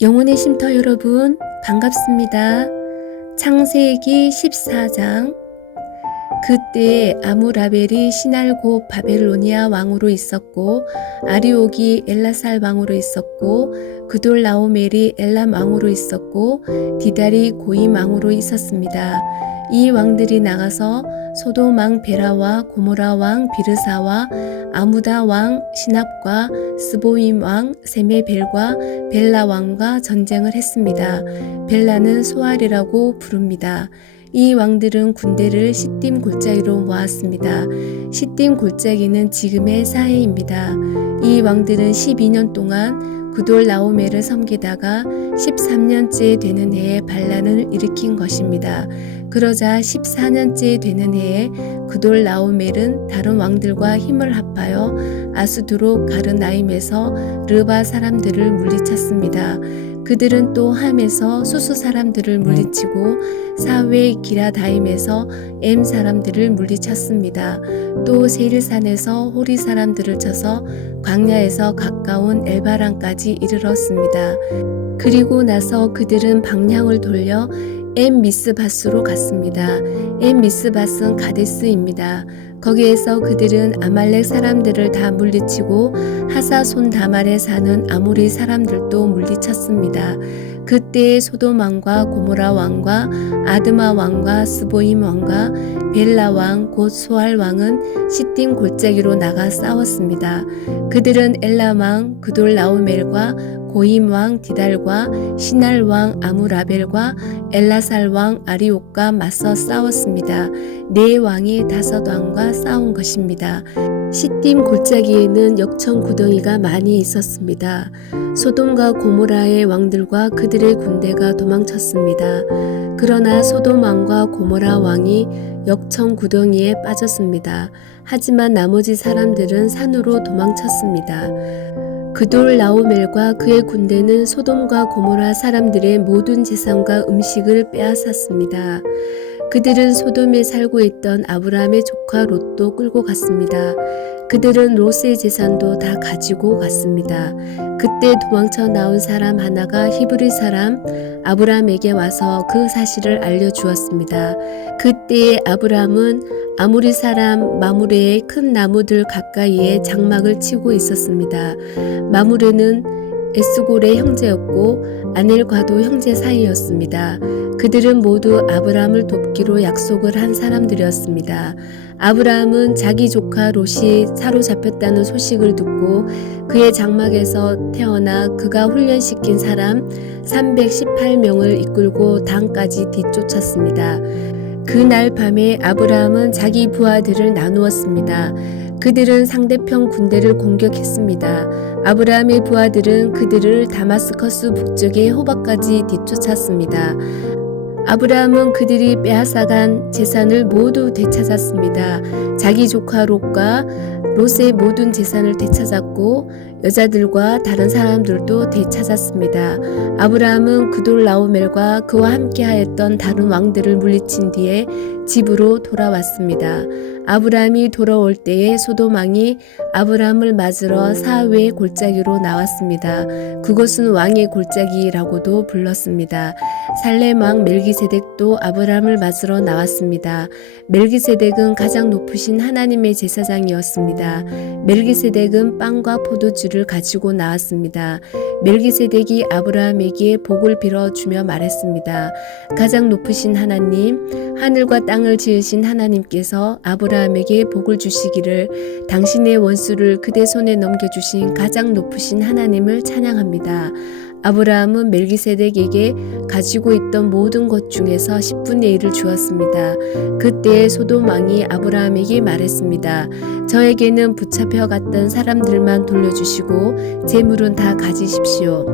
영혼의 쉼터 여러분, 반갑습니다. 창세기 14장. 그때 아무라벨이 시날고 바벨로니아 왕으로 있었고, 아리옥이 엘라살 왕으로 있었고, 그돌 라오멜이 엘람 왕으로 있었고, 디달이 고임 왕으로 있었습니다. 이 왕들이 나가서 소돔 왕 베라와 고모라 왕 비르사와 아무다 왕 시납과 스보임 왕 세메벨과 벨라 왕과 전쟁을 했습니다. 벨라는 소알이라고 부릅니다. 이 왕들은 군대를 시딤 골짜기로 모았습니다. 시딤 골짜기는 지금의 사해입니다. 이 왕들은 12년 동안 구돌 라오멜을 섬기다가 13년째 되는 해에 반란을 일으킨 것입니다. 그러자 14년째 되는 해에 그돌 라오멜은 다른 왕들과 힘을 합하여 아수드로 가르나임에서 르바 사람들을 물리쳤습니다. 그들은 또 함에서 수수 사람들을 물리치고 사웨 기라다임에서 엠 사람들을 물리쳤습니다. 또 세일산에서 호리 사람들을 쳐서 광야에서 가까운 엘바랑까지 이르렀습니다. 그리고 나서 그들은 방향을 돌려 엠 미스바스로 갔습니다. 엠 미스바스는 가데스입니다. 거기에서 그들은 아말렉 사람들을 다 물리치고 하사손 다말에 사는 아모리 사람들도 물리쳤습니다. 그때 소돔 왕과 고모라 왕과 아드마 왕과 스보임 왕과 벨라 왕 곧 소알 왕은 시딤 골짜기로 나가 싸웠습니다. 그들은 엘람 왕 그돌 라오멜과 고임 왕 디달과 시날 왕 아무라벨과 엘라살 왕 아리옥과 맞서 싸웠습니다. 네 왕이 다섯 왕과 싸운 것입니다. 시딤 골짜기에는 역청 구덩이가 많이 있었습니다. 소돔과 고모라의 왕들과 그들의 군대가 도망쳤습니다. 그러나 소돔 왕과 고모라 왕이 역청 구덩이에 빠졌습니다. 하지만 나머지 사람들은 산으로 도망쳤습니다. 그돌 라오멜과 그의 군대는 소돔과 고모라 사람들의 모든 재산과 음식을 빼앗았습니다. 그들은 소돔에 살고 있던 아브라함의 조카 롯도 끌고 갔습니다. 그들은 롯의 재산도 다 가지고 갔습니다. 그때 도망쳐 나온 사람 하나가 히브리 사람 아브라함에게 와서 그 사실을 알려주었습니다. 그때 아브라함은 아무리 사람 마무레의 큰 나무들 가까이에 장막을 치고 있었습니다. 마무레는 에스골의 형제였고 아넬과도 형제 사이였습니다. 그들은 모두 아브라함을 돕기로 약속을 한 사람들이었습니다. 아브라함은 자기 조카 롯이 사로잡혔다는 소식을 듣고 그의 장막에서 태어나 그가 훈련시킨 사람 318명을 이끌고 당까지 뒤쫓았습니다. 그날 밤에 아브라함은 자기 부하들을 나누었습니다. 그들은 상대편 군대를 공격했습니다. 아브라함의 부하들은 그들을 다마스커스 북쪽의 호박까지 뒤쫓았습니다. 아브라함은 그들이 빼앗아간 재산을 모두 되찾았습니다. 자기 조카 롯과 롯의 모든 재산을 되찾았고 여자들과 다른 사람들도 되찾았습니다. 아브라함은 그돌 라오멜과 그와 함께하였던 다른 왕들을 물리친 뒤에 집으로 돌아왔습니다. 아브라함이 돌아올 때에 소돔 왕이 아브라함을 맞으러 사외 골짜기로 나왔습니다. 그것은 왕의 골짜기라고도 불렀습니다. 왕 멜기세덱도 아브라함을 맞으러 나왔습니다. 멜기세덱은 가장 높으신 하나님의 제사장이었습니다. 멜기세덱은 빵과 포도주 를 가지고 나왔습니다. 멜기세덱이 아브라함에게 복을 빌어 주며 말했습니다. 가장 높으신 하나님, 하늘과 땅을 지으신 하나님께서 아브라함에게 복을 주시기를 당신의 원수를 그대 손에 넘겨주신 가장 높으신 하나님을 찬양합니다. 아브라함은 멜기세덱에게 가지고 있던 모든 것 중에서 10분의 1을 주었습니다. 그때 소돔 왕이 아브라함에게 말했습니다. 저에게는 붙잡혀 갔던 사람들만 돌려주시고 재물은 다 가지십시오.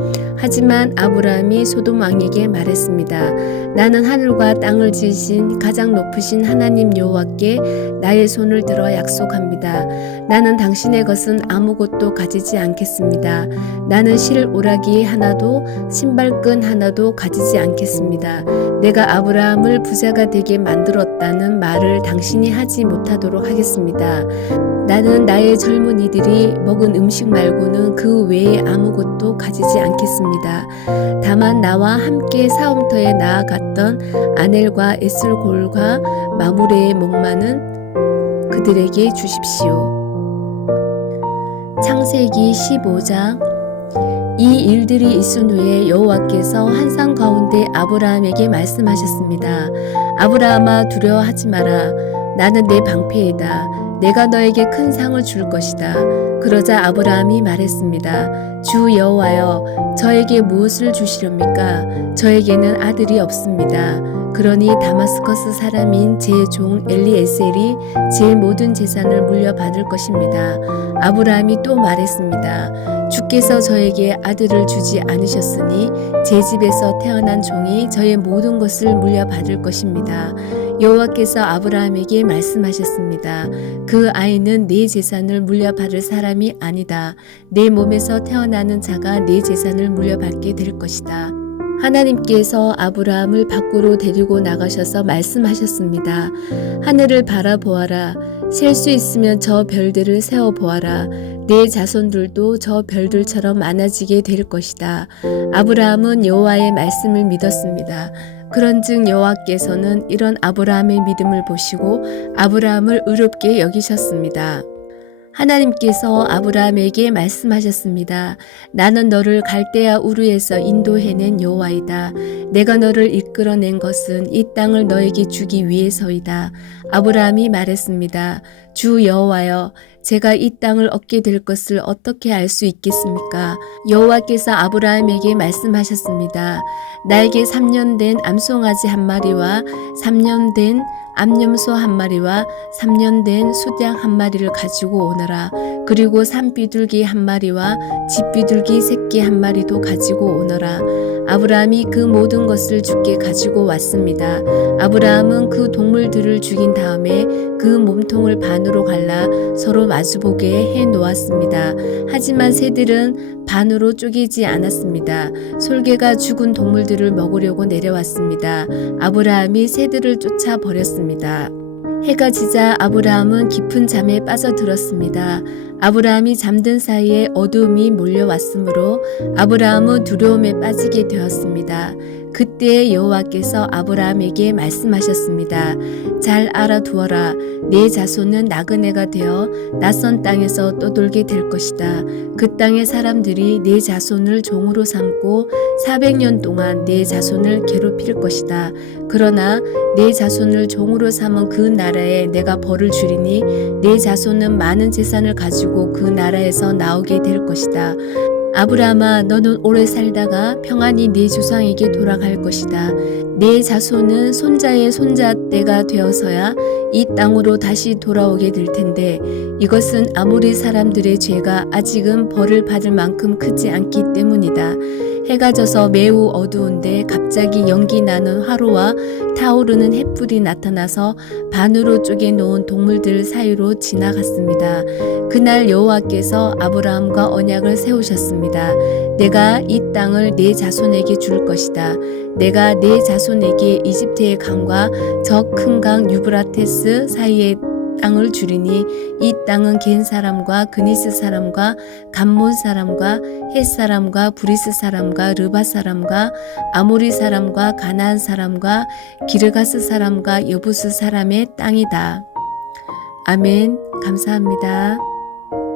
하지만 아브라함이 소돔 왕에게 말했습니다. 나는 하늘과 땅을 지으신 가장 높으신 하나님 여호와께 나의 손을 들어 약속합니다. 나는 당신의 것은 아무것도 가지지 않겠습니다. 나는 실 오라기 하나도 신발끈 하나도 가지지 않겠습니다. 내가 아브라함을 부자가 되게 만들었다는 말을 당신이 하지 못하도록 하겠습니다. 나는 나의 젊은이들이 먹은 음식 말고는 그 외에 아무것도 가지지 않겠습니다. 다만 나와 함께 사움터에 나아갔던 아넬과 에슬골과 마무레의 목마는 그들에게 주십시오. 창세기 15장 이 일들이 있은 후에 여호와께서 환상 가운데 아브라함에게 말씀하셨습니다. 아브라함아 두려워하지 마라. 나는 내 방패이다. 내가 너에게 큰 상을 줄 것이다. 그러자 아브라함이 말했습니다. 주 여호와여, 저에게 무엇을 주시렵니까? 저에게는 아들이 없습니다. 그러니 다마스커스 사람인 제 종 엘리에셀이 제 모든 재산을 물려받을 것입니다. 아브라함이 또 말했습니다. 주께서 저에게 아들을 주지 않으셨으니 제 집에서 태어난 종이 저의 모든 것을 물려받을 것입니다. 여호와께서 아브라함에게 말씀하셨습니다. 그 아이는 네 재산을 물려받을 사람이 아니다. 내 몸에서 태어나는 자가 네 재산을 물려받게 될 것이다. 하나님께서 아브라함을 밖으로 데리고 나가셔서 말씀하셨습니다. 하늘을 바라보아라. 셀 수 있으면 저 별들을 세어 보아라. 내 자손들도 저 별들처럼 많아지게 될 것이다. 아브라함은 여호와의 말씀을 믿었습니다. 그런즉 여호와께서는 이런 아브라함의 믿음을 보시고 아브라함을 의롭게 여기셨습니다. 하나님께서 아브라함에게 말씀하셨습니다. 나는 너를 갈대아 우르에서 인도해낸 여호와이다. 내가 너를 이끌어낸 것은 이 땅을 너에게 주기 위해서이다. 아브라함이 말했습니다. 주 여호와여, 제가 이 땅을 얻게 될 것을 어떻게 알 수 있겠습니까? 여호와께서 아브라함에게 말씀하셨습니다. 나에게 3년 된 암송아지 한 마리와 3년 된 암염소 한 마리와 3년 된 수장 한 마리를 가지고 오너라. 그리고 산비둘기 한 마리와 집비둘기 새끼 한 마리도 가지고 오너라. 아브라함이 그 모든 것을 주께 가지고 왔습니다. 아브라함은 그 동물들을 죽인 다음에 그 몸통을 반으로 갈라 서로 마주보게 해 놓았습니다. 하지만 새들은 반으로 쪼개지 않았습니다. 솔개가 죽은 동물들을 먹으려고 내려왔습니다. 아브라함이 새들을 쫓아 버렸습니다. 해가 지자 아브라함은 깊은 잠에 빠져들었습니다. 아브라함이 잠든 사이에 어두움이 몰려왔으므로 아브라함은 두려움에 빠지게 되었습니다. 그때 여호와께서 아브라함에게 말씀하셨습니다. 잘 알아두어라. 내 자손은 나그네가 되어 낯선 땅에서 떠돌게 될 것이다. 그 땅의 사람들이 내 자손을 종으로 삼고 400년 동안 내 자손을 괴롭힐 것이다. 그러나 내 자손을 종으로 삼은 그 나라에 내가 벌을 주리니 내 자손은 많은 재산을 가지고 그 나라에서 나오게 될 것이다. 아브라함아 너는 오래 살다가 평안히 네 조상에게 돌아갈 것이다. 네 자손은 손자의 손자 때가 되어서야 이 땅으로 다시 돌아오게 될 텐데 이것은 아무리 사람들의 죄가 아직은 벌을 받을 만큼 크지 않기 때문이다. 해가 져서 매우 어두운데 갑자기 연기 나는 화로와 타오르는 햇불이 나타나서 반으로 쪼개 놓은 동물들 사이로 지나갔습니다. 그날 여호와께서 아브라함과 언약을 세우셨습니다. 내가 이 땅을 네 자손에게 줄 것이다. 내가 네 자손에게 이집트의 강과 저 큰 강 유브라테스 사이의 땅을 주리니 이 땅은 겐 사람과 그니스 사람과 감몬 사람과 헷 사람과 브리스 사람과 르바 사람과 아모리 사람과 가나안 사람과 기르가스 사람과 여부스 사람의 땅이다. 아멘. 감사합니다.